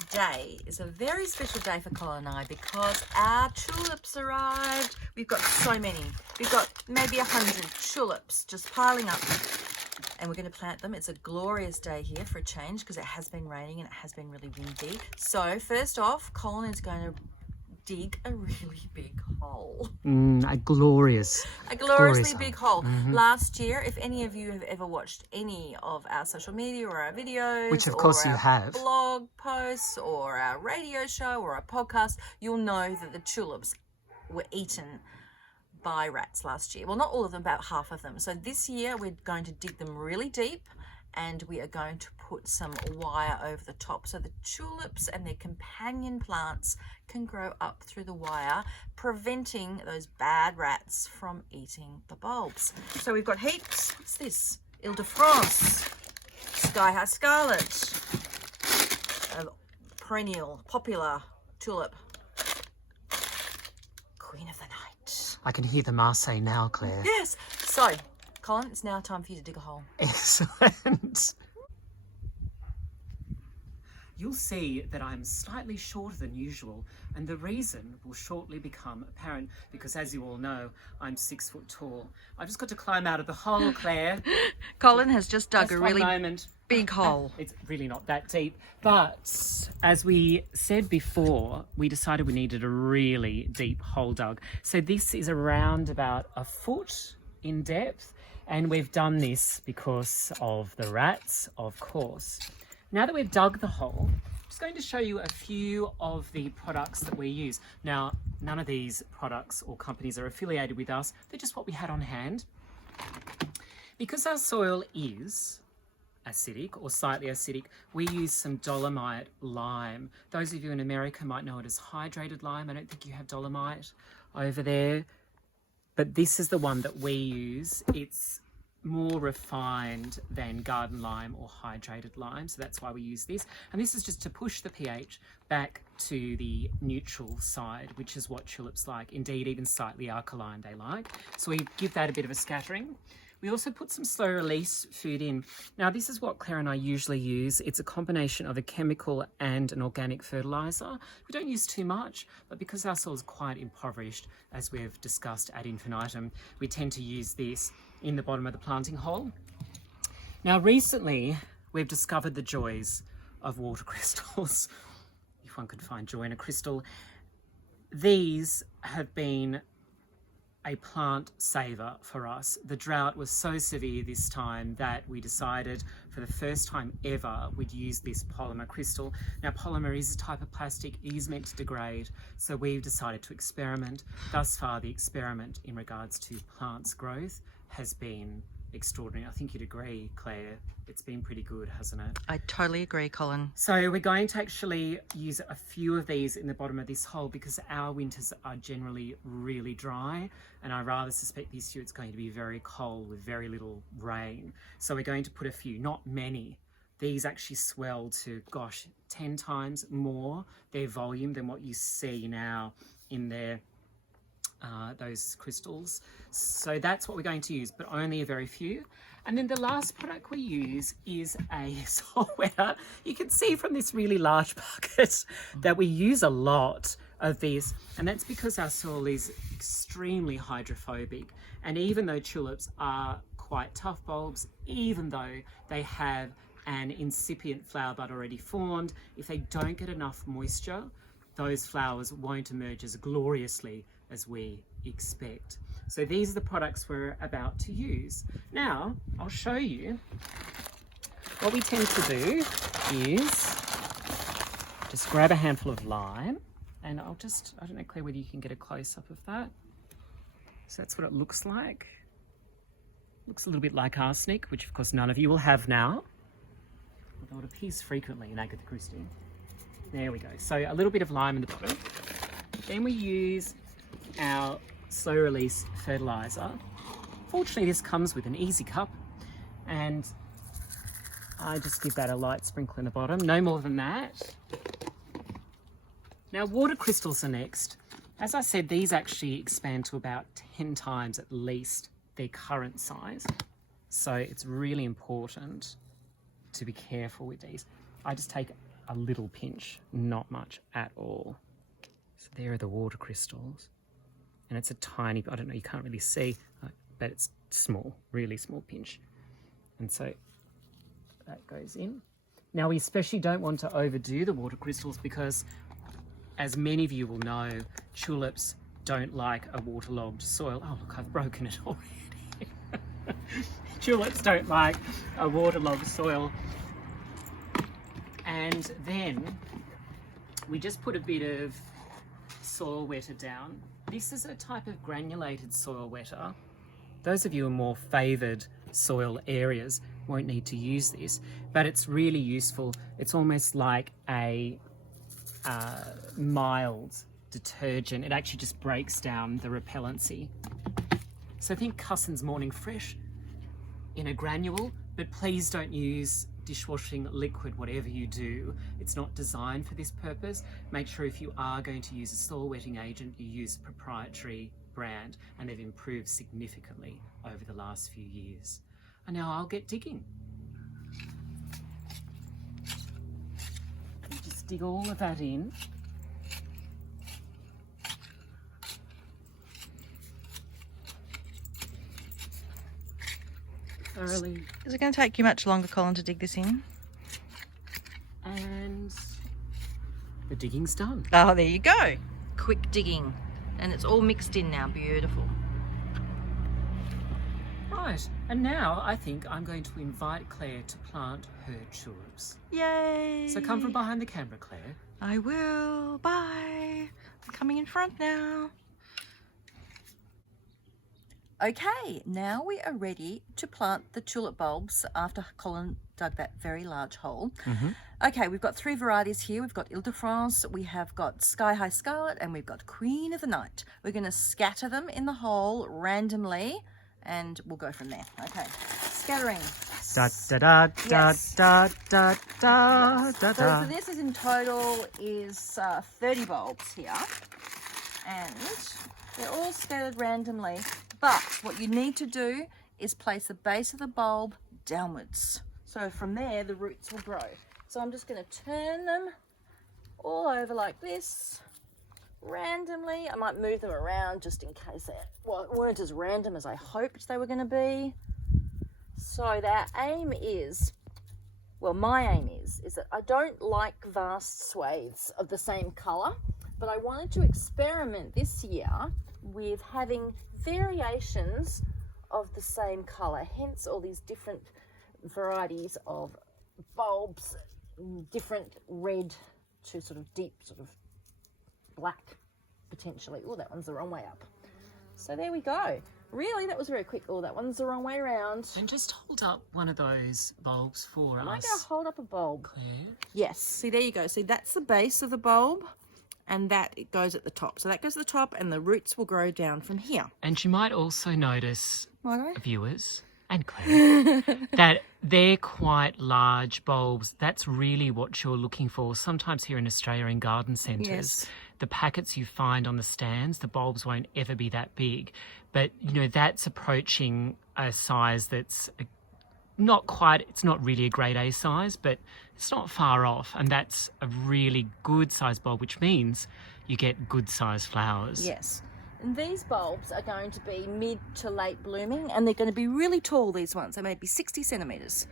today is a very special day for Colin and I because our tulips arrived. We've got so many. We've got maybe 100 tulips just piling up, and we're going to plant them. It's a glorious day here for a change because it has been raining and it has been really windy. So first off, Colin is going to dig a really big hole. A gloriously big hole. Last year, if any of you have ever watched any of our social media or our videos, which of course you have, blog posts or our radio show or our podcast, you'll know that the tulips were eaten by rats last year. Well, not all of them, about half of them. So this year we're going to dig them really deep, and we are going to put some wire over the top so the tulips and their companion plants can grow up through the wire, preventing those bad rats from eating the bulbs. So we've got heaps. What's this? Ile-de-France, Sky High Scarlet, a perennial, popular tulip, Queen of the Night. I can hear the Marseille now, Claire. Yes. So, Colin, it's now time for you to dig a hole. Excellent. You'll see that I'm slightly shorter than usual, and the reason will shortly become apparent because, as you all know, I'm 6 foot tall. I've just got to climb out of the hole, Claire. Colin has just dug a really moment. big hole. It's really not that deep, but as we said before, we decided we needed a really deep hole dug. So this is around about a foot in depth, and we've done this because of the rats, of course. Now that we've dug the hole, I'm just going to show you a few of the products that we use. Now, none of these products or companies are affiliated with us. They're just what we had on hand. Because our soil is acidic or slightly acidic, we use some dolomite lime. Those of you in America might know it as hydrated lime. I don't think you have dolomite over there, but this is the one that we use. It's more refined than garden lime or hydrated lime, so that's why we use this. And this is just to push the pH back to the neutral side, which is what tulips like. Indeed, even slightly alkaline they like. So we give that a bit of a scattering. We also put some slow release food in. Now, this is what Claire and I usually use. It's a combination of a chemical and an organic fertilizer. We don't use too much, but because our soil is quite impoverished, as we've discussed ad infinitum, we tend to use this in the bottom of the planting hole. Now, recently, we've discovered the joys of water crystals. If one could find joy in a crystal. These have been a plant saver for us. The drought was so severe this time that we decided for the first time ever we'd use this polymer crystal. Now, polymer is a type of plastic, it is meant to degrade, so we've decided to experiment. Thus far, the experiment in regards to plants growth has been extraordinary. I think you'd agree, Claire. It's been pretty good, hasn't it? I totally agree, Colin. So we're going to actually use a few of these in the bottom of this hole because our winters are generally really dry, and I rather suspect this year it's going to be very cold with very little rain. So we're going to put a few, not many. These actually swell to, gosh, 10 times more their volume than what you see now in their those crystals. So that's what we're going to use, but only a very few. And then the last product we use is a soil wetter. You can see from this really large bucket that we use a lot of these, and that's because our soil is extremely hydrophobic. And even though tulips are quite tough bulbs, even though they have an incipient flower bud already formed, if they don't get enough moisture, those flowers won't emerge as gloriously as we expect. So these are the products we're about to use. Now, I'll show you. What we tend to do is just grab a handful of lime, and I don't know, Claire, whether you can get a close-up of that. So that's what it looks like. Looks a little bit like arsenic, which of course none of you will have now, although it appears frequently in Agatha Christie. There we go. So a little bit of lime in the bottom. Then we use our slow release fertilizer. Fortunately, this comes with an easy cup, and I just give that a light sprinkle in the bottom, no more than that. Now, water crystals are next. As I said, these actually expand to about 10 times at least their current size. So it's really important to be careful with these. I just take a little pinch, not much at all. So there are the water crystals. And it's a tiny, I don't know, you can't really see, but it's small, really small pinch. And so that goes in. Now we especially don't want to overdo the water crystals because, as many of you will know, tulips don't like a waterlogged soil. Oh look, I've broken it already. Tulips don't like a waterlogged soil. And then we just put a bit of soil wetter down. This is a type of granulated soil wetter. Those of you in more favoured soil areas won't need to use this, but it's really useful. It's almost like a mild detergent. It actually just breaks down the repellency. So think Cusson's Morning Fresh in a granule, but please don't use dishwashing liquid, whatever you do. It's not designed for this purpose. Make sure if you are going to use a soil wetting agent, you use a proprietary brand, and they've improved significantly over the last few years. And now I'll get digging. Just dig all of that in. Thoroughly. Is it going to take you much longer, Colin, to dig this in? And the digging's done. Oh, there you go. Quick digging. And it's all mixed in now. Beautiful. Right, and now I think I'm going to invite Claire to plant her tulips. Yay! So come from behind the camera, Claire. I will. Bye. I'm coming in front now. Okay, now we are ready to plant the tulip bulbs after Colin dug that very large hole. Okay, we've got 3 varieties here. We've got Ile-de-France, we have got Sky High Scarlet, and we've got Queen of the Night. We're going to scatter them in the hole randomly, and we'll go from there. Okay, scattering. Da da da da Yes. da da da Yes. da So da. this is in total is 30 bulbs here, and they're all scattered randomly. But what you need to do is place the base of the bulb downwards. So from there, the roots will grow. So I'm just going to turn them all over like this, randomly. I might move them around just in case they weren't as random as I hoped they were going to be. So their aim is, well, my aim is that I don't like vast swathes of the same colour, but I wanted to experiment this year with having variations of the same colour, hence all these different varieties of bulbs, different red to sort of deep sort of black potentially. Oh, that one's the wrong way up. So there we go. Really, that was very quick. Oh, that one's the wrong way around. And just hold up one of those bulbs for Am us, I going to hold up a bulb? Claire. Yes. See, there you go. See, that's the base of the bulb, and that it goes at the top. So that goes at the top, and the roots will grow down from here. And you might also notice, Right. viewers and Claire, that they're quite large bulbs. That's really what you're looking for. Sometimes here in Australia in garden centres, Yes. the packets you find on the stands, the bulbs won't ever be that big. But, you know, that's approaching a size that's not quite, it's not really a grade A size, but it's not far off. And that's a really good size bulb, which means you get good size flowers. Yes. And these bulbs are going to be mid to late blooming, and they're going to be really tall, these ones. They may be 60 centimetres.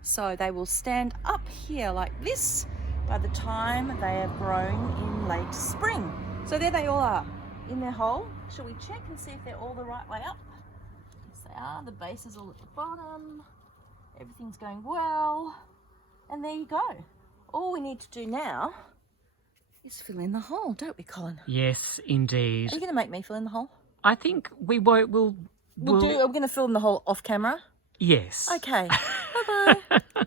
So they will stand up here like this by the time they have grown in late spring. So there they all are in their hole. Shall we check and see if they're all the right way up? Yes, they are. The base is all at the bottom. Everything's going well. And there you go. All we need to do now is fill in the hole, don't we, Colin? Yes, indeed. Are you going to make me fill in the hole? I think we won't, we'll Are we going to fill in the hole off camera? Yes. Okay. Bye-bye.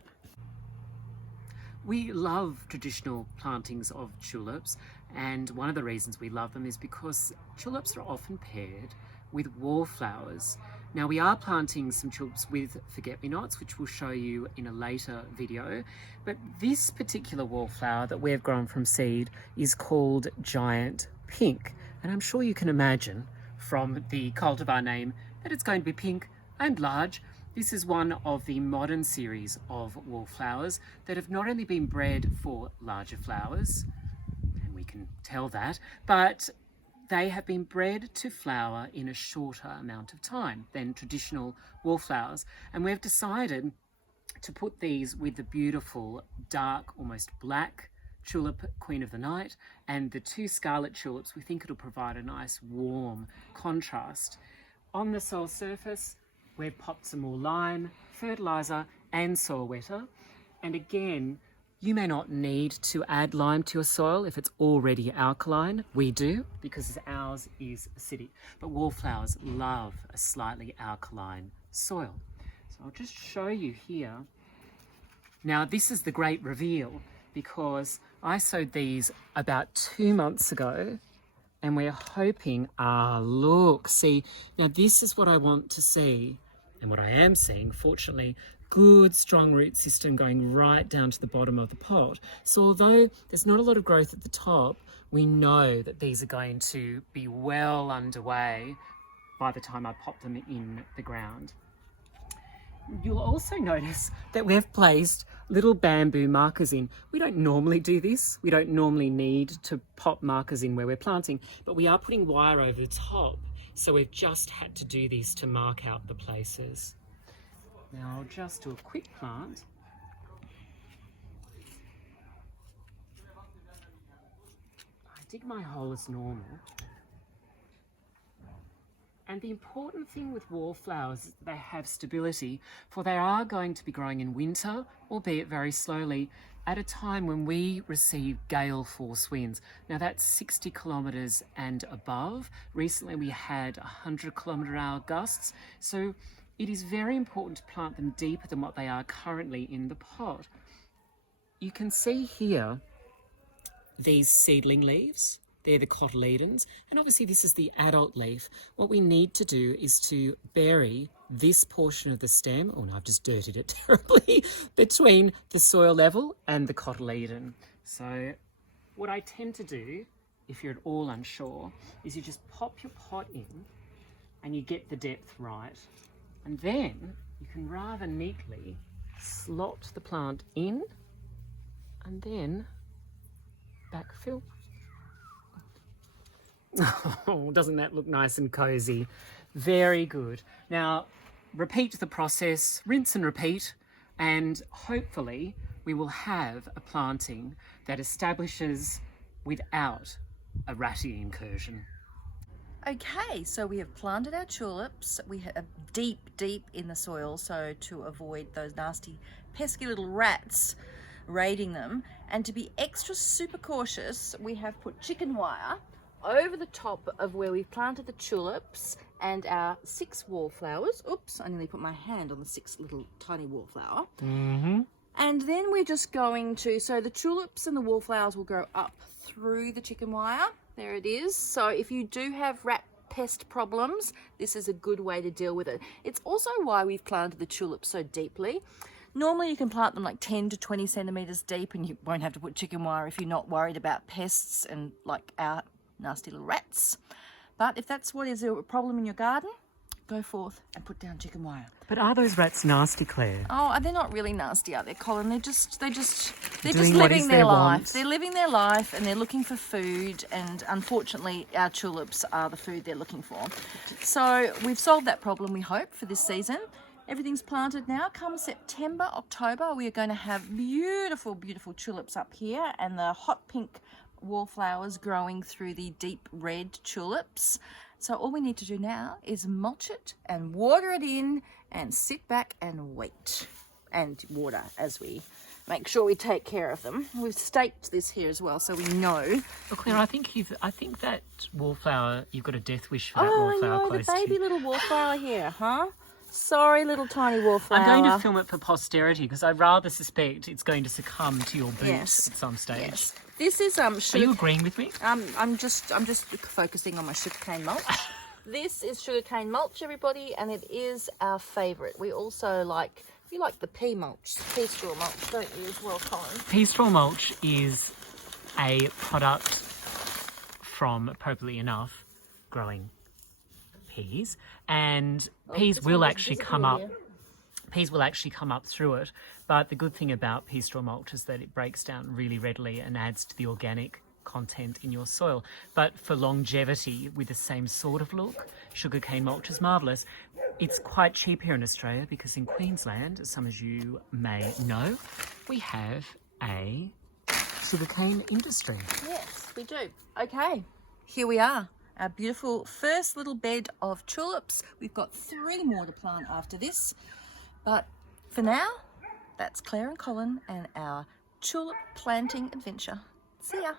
We love traditional plantings of tulips, and one of the reasons we love them is because tulips are often paired with wallflowers. Now we are planting some tulips with forget-me-nots, which we'll show you in a later video, but this particular wallflower that we've grown from seed is called Giant Pink, and I'm sure you can imagine from the cultivar name that it's going to be pink and large This is one of the modern series of wallflowers that have not only been bred for larger flowers, and we can tell that, but they have been bred to flower in a shorter amount of time than traditional wallflowers. And we've decided to put these with the beautiful dark, almost black tulip, Queen of the Night, and the two scarlet tulips. We think it'll provide a nice warm contrast. On the soil surface, we've popped some more lime, fertiliser and soil wetter. And again, you may not need to add lime to your soil if it's already alkaline. We do, because ours is acidic. But wallflowers love a slightly alkaline soil. So I'll just show you here. Now, this is the great reveal, because I sowed these about 2 months ago, and we're hoping, look, see, now this is what I want to see, and what I am seeing, fortunately, good strong root system going right down to the bottom of the pot. So although there's not a lot of growth at the top, we know that these are going to be well underway by the time I pop them in the ground. You'll also notice that we've placed little bamboo markers in. We don't normally do this. We don't normally need to pop markers in where we're planting, but we are putting wire over the top. So we've just had to do this to mark out the places. Now I'll just do a quick plant. I dig my hole as normal. And the important thing with wallflowers is that they have stability, for they are going to be growing in winter, albeit very slowly, at a time when we receive gale force winds. Now that's 60 kilometres and above. Recently we had 100 kilometre-hour gusts. So it is very important to plant them deeper than what they are currently in the pot. You can see here these seedling leaves. They're the cotyledons, and obviously this is the adult leaf. What we need to do is to bury this portion of the stem, oh no, I've just dirtied it terribly, between the soil level and the cotyledon. So what I tend to do, if you're at all unsure, is you just pop your pot in and you get the depth right. And then you can rather neatly slot the plant in and then backfill. Oh, doesn't that look nice and cozy? Very good. Now, repeat the process, rinse and repeat, and hopefully we will have a planting that establishes without a ratty incursion. Okay, so we have planted our tulips. We have deep in the soil, so to avoid those nasty, pesky little rats raiding them. And to be extra super cautious, we have put chicken wire over the top of where we've planted the tulips and our 6 wallflowers. Oops, I nearly put my hand on the 6 little tiny wallflower. And then we're just going to, so the tulips and the wallflowers will go up through the chicken wire. There it is. So if you do have rat pest problems, this is a good way to deal with it. It's also why we've planted the tulips so deeply. Normally you can plant them like 10 to 20 centimetres deep and you won't have to put chicken wire if you're not worried about pests and like our nasty little rats. But if that's what is a problem in your garden, go forth and put down chicken wire. But are those rats nasty, Claire? Oh, they're not really nasty, are they, Colin? They're just Doing what living is their their life. want. They're living their life and they're looking for food, and unfortunately our tulips are the food they're looking for. So we've solved that problem, we hope, for this season. Everything's planted now. Come September, October, we are going to have beautiful tulips up here and the hot pink wallflowers growing through the deep red tulips. So all we need to do now is mulch it and water it in and sit back and wait and water as we make sure we take care of them. We've staked this here as well so we know. Well, Claire, I think that wallflower, you've got a death wish for that Oh, wallflower I know, close the baby to you. little wallflower here, huh? Sorry, little tiny wallflower. I'm going to film it for posterity because I rather suspect it's going to succumb to your boots Yes. at some stage. Yes. This is Are you agreeing with me? I'm just focusing on my sugarcane mulch. This is sugarcane mulch, everybody, and it is our favourite. We also like, you like the pea mulch, pea straw mulch, don't you, as well, Colin? Pea straw mulch is a product from, appropriately enough, growing peas, and peas this will one is actually visible come up. here. peas will actually come up through it. But the good thing about pea straw mulch is that it breaks down really readily and adds to the organic content in your soil. But for longevity with the same sort of look, sugarcane mulch is marvellous. It's quite cheap here in Australia because in Queensland, as some of you may know, we have a sugarcane industry. Yes, we do. Okay, here we are. Our beautiful first little bed of tulips. We've got 3 more to plant after this. But for now, that's Clare and Colin and our tulip planting adventure. See ya.